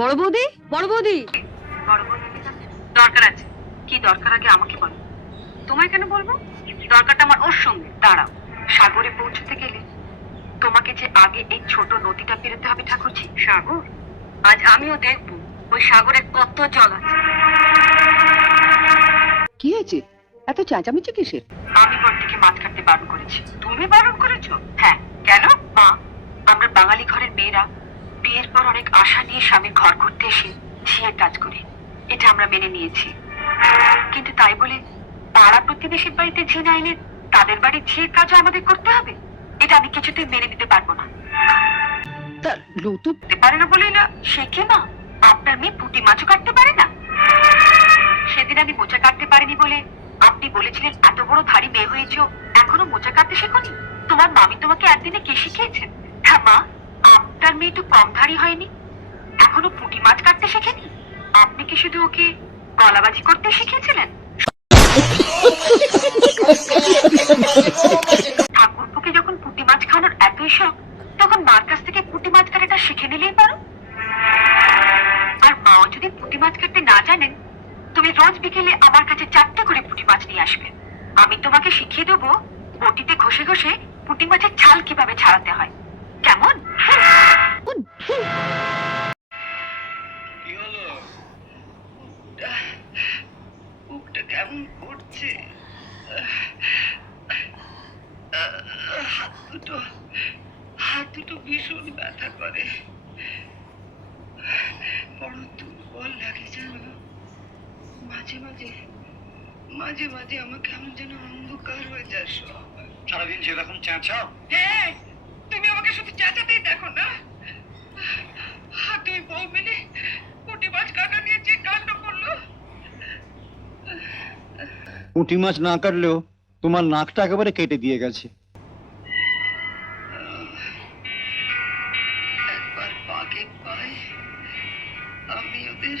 বড় বৌদি, বড় বৌদি। বড় বৌদি দরকার আছে। কি দরকার আগে আমাকে বলো। তোমায় কেন বলবো? দরকারটা আমার ওর সঙ্গে। দাঁড়াও, সাগরে পৌঁছতে গেলে তোমাকে যে আগে এই ছোট নদীটা পেরোতে হবে ঠাকুরজি। সাগর? আজ আমিও দেখবো ওই সাগরে কত জল আছে। কি হয়েছে? এত চেঁচামেচি কিসের? আমি বড়দিকে মাছ কাটতে বারণ করেছি। তুমি বারণ করেছো? হ্যাঁ। কেন? মা, আমরা বাঙালি ঘরের মেয়েরা বিয়ের পর অনেক আশা নিয়ে স্বামীর ঘর করতে এসে ঝিয়ের কাজ করি। এটা আমরা মেনে নিয়েছি। কিন্তু তাই বলে পাড়া প্রতিবেশীর বাড়িতে ঝি না এলে তাদের বাড়ির ঝিয়ের কাজও আমাদের করতে হবে? এটা আমি কিছুতেই মেনে নিতে পারবো না। তা লুতু করতে পারে না বলেই না শেখে না। আপনার মেয়ে পুঁটি মাছও কাটতে পারে না। সেদিন আমি মোচা কাটতে পারিনি বলে আপনি বলেছিলেন এত বড় ধাড়ি মেয়ে হয়েছো, এখনো মোচা কাটতে শেখনি? তোমার মামি তোমাকে একদিনে কে শিখিয়েছেন? হ্যাঁ মা, আপনার মেয়ে তো কম ধাড়ি হয়নি, এখনো পুঁটি মাছ কাটতে শেখেনি। আপনি কি শুধু ওকে গলাবাজি করতে শিখিয়েছিলেন? ঠাকুরপুকে যখন পুঁটি মাছ খাওয়ানোর এতই শখ, তখন মার কাছ থেকে পুঁটি মাছ কাটাটা শিখে নিলেই পারো। আর মাও যদি পুঁটি মাছ কাটতে না জানেন, তুমি রোজ বিকেলে আমার কাছে 4টে করে পুঁটি মাছ নিয়ে আসবে। আমি তোমাকে শিখিয়ে দেবো বটিতে ঘষে ঘষে পুঁটি মাছের ছাল কিভাবে ছাড়াতে হয়। কেমন? কি হলো? বুকটা কেমন করছে? হাত দুটো ভীষণ ব্যথা করে, বড় দুর্বল লাগে জানো। মাঝে মাঝে মাঝে মাঝে আমার কেমন যেন অন্ধকার হয়ে যায় সব। সারাদিন যেরকম চেঁচাও। হ্যাঁ, তুমি আমাকে শুধু চেঁচাতেই দেখো না। হাতে বউ মিলে পুঁটি মাছ কাটা নিয়ে যে কাণ্ড করলো। পুঁটি মাছ না কাটলেও তোমার নাকটা একেবারে কেটে দিয়ে গেছে। একবার পাকে পাই আমি ওদের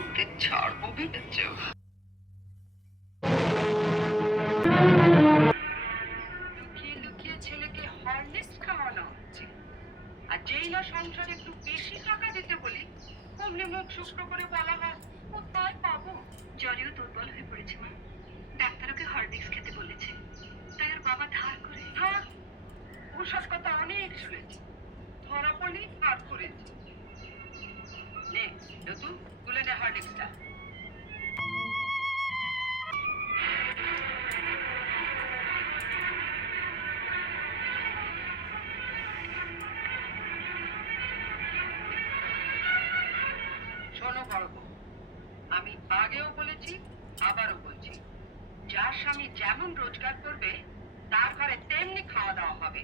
ওদের ছাড়বো ভেবেছ? লুকিয়ে লুকিয়ে ছেলেকে হরলিক্স খাওয়ানো হচ্ছে, আর যেই না সংসারে একটু বেশি টাকা দিতে বলি অমনি মুখ শুষ্ক করে বলা হয় কোথায় পাবো। জ্বরেও দুর্বল হয়ে পড়েছে মা, ডাক্তার ওকে হরলিক্স খেতে বলেছে, তাই ওর বাবা ধার করে। হ্যাঁ, ওসব কথা অনেক শুনেছি, ধরা পড়লি হাত করেছি। নে যতু তুলে নে হরলিক্সটা। শোনো বড় বউ, আমি আগেও বলেছি আবারও বলছি, যার স্বামী যেমন রোজগার করবে তার ঘরে তেমনি খাওয়া দাওয়া হবে।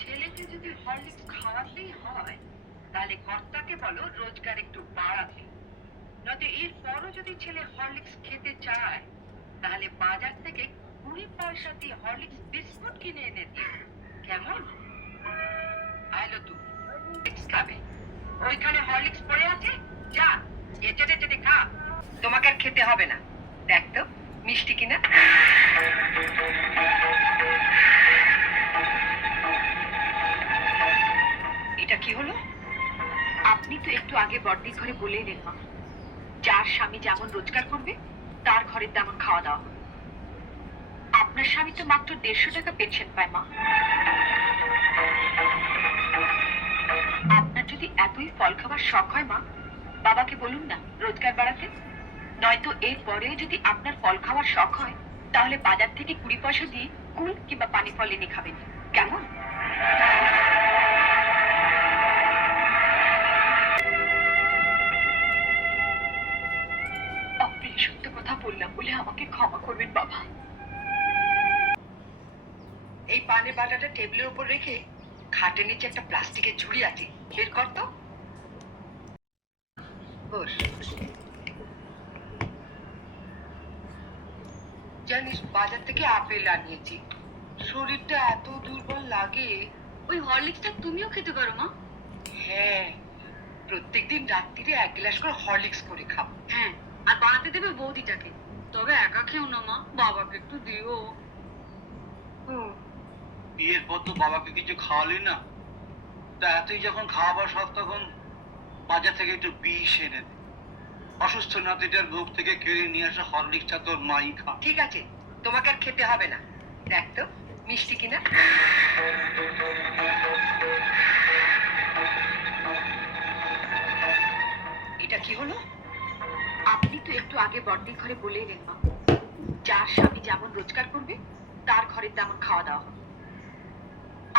ছেলেকে যদি হরলিক্স খাওয়াতেই হয় তাহলে কর্তাকে বলো রোজগার একটু বাড়াতে। নয়তো এর পরও যদি ছেলে হরলিক্স খেতে চায় তাহলে বাজার থেকে 20 পয়সা দিয়ে হরলিক্স বিস্কুট কিনে এনে দিও। কেমন? আইলো তুই হরলিক্স খাবে, ওইখানে হরলিক্স পড়ে আছে, যা এ চেটে চেটে খা। তোমাকে আর খেতে হবে না। দেখ তো মিষ্টি কিনা। এটা কি হলো? আপনি তো একটু আগে বড়দির ঘরে বলে এলেন মা, যার স্বামী যেমন রোজগার করবে তার ঘরে তেমন খাওয়া দাওয়া হবে। আপনার স্বামী তো মাত্র 150 টাকা পেনশন পায় মা। আপনার যদি এতই ফল খাবার শখ হয় মা, বাবাকে বলুন না রোজগার বাড়াতে। নয়তো এর পরেও যদি আপনার ফল খাওয়ার শখ হয় তাহলে বাজার থেকে 20 পয়সা দিয়ে কুল কিংবা পানি ফল এনে খাবেন। কেমন? অপ্রিয় সত্য কথা বললাম বলে আমাকে ক্ষমা করবেন বাবা। এই পানের বাটাটা টেবিলের উপর রেখে খাটের নিচে একটা প্লাস্টিকের ঝুড়ি আছে, বের কর তো। বস। জানিস বাজার থেকে আপেল আনিয়েছি, শরীরটা এত দুর্বল লাগে। ওই হরলিক্সটা তুমিও খেতে পারো মা। হ্যাঁ, প্রত্যেকদিন রাত্রিরে 1 গ্লাস করে হরলিক্স করে খাবো। হ্যাঁ, আর বানাতে দেবে বৌদিটাকে। তবে একা খেও না মা, বাবাকে একটু দিও। বিয়ের পর তো বাবাকে কিছু খাওয়ালি না, তা এতই যখন খাওয়াবার শখ তখন বাজার থেকে একটু বিষ এনে দে। অসুস্থ নাতিটার বুক থেকে কেড়ে নিয়ে আসা হরলিক্সটা তোর মাই খা। ঠিক আছে, তোমাকে আর খেতে হবে না। দেখ তো মিষ্টি কিনা। এটা কি হলো? আপনি তো একটু আগে বড়দির ঘরে বলে এলেন মা, যার স্বামী যেমন রোজগার করবে তার ঘরে তেমন খাওয়া দাওয়া হবে।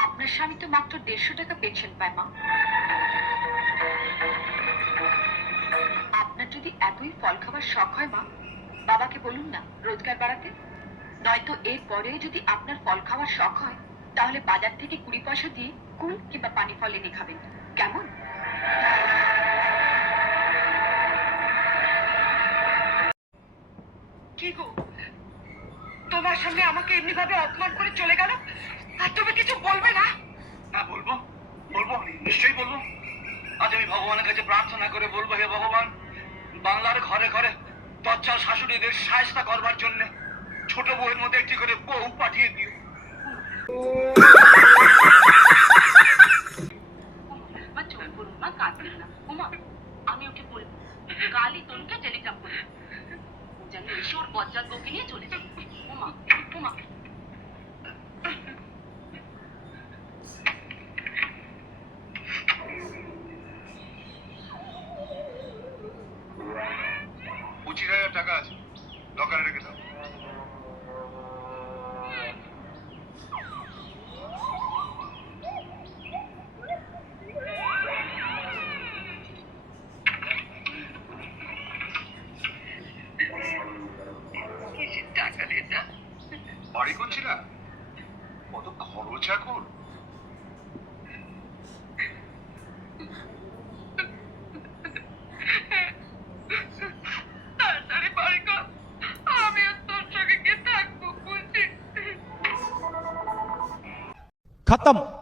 আপনার স্বামী তো মাত্র 150 টাকা পেনশন পায় মা। আপনার যদি এতই ফল খাবার শখ হয় মা, বাবাকে বলুন না রোজগার বাড়াতে। নয়তো এর পরেও যদি আপনার ফল খাওয়ার শখ হয়, তাহলে বাজার থেকে 20 পয়সা দিয়ে কুল কিংবা পানি ফল এনে খাবেন, কেমন? কি গো, তোমার সামনে আমাকে এমনি ভাবে অপমান করে চলে গেল, আর তুমি কিছু বলবে না? হ্যাঁ বলবো, বলবো, নিশ্চয়ই বলবো। আজ আমি ভগবানের কাছে প্রার্থনা করে বলবো, হে ভগবান, বাংলার ঘরে ঘরে তচ্ছাল শাশুড়িদের সায়স্তা করবার জন্য ছোট বউয়ের মধ্যে একটি করে বউ পাঠিয়ে দিও। মা চুপ করুন মা, কাঁদবেন না। ওমা, আমি ওকে বলবো কালই তনুকে টেলিগ্রাম করে ও যেন এসে ওর বজ্জাত বউকে নিয়ে চলে যায়। ওমা, ওমা। টাকা আছে, দোকানে রেখে দাও। কিসের টাকা রে এটা? বাড়ি করছি না, কত খরচ এখন। তাড়াতাড়ি বাড়ি কর, আমি আর তোর সঙ্গে গিয়ে থাকবো বুঝি। खत्म।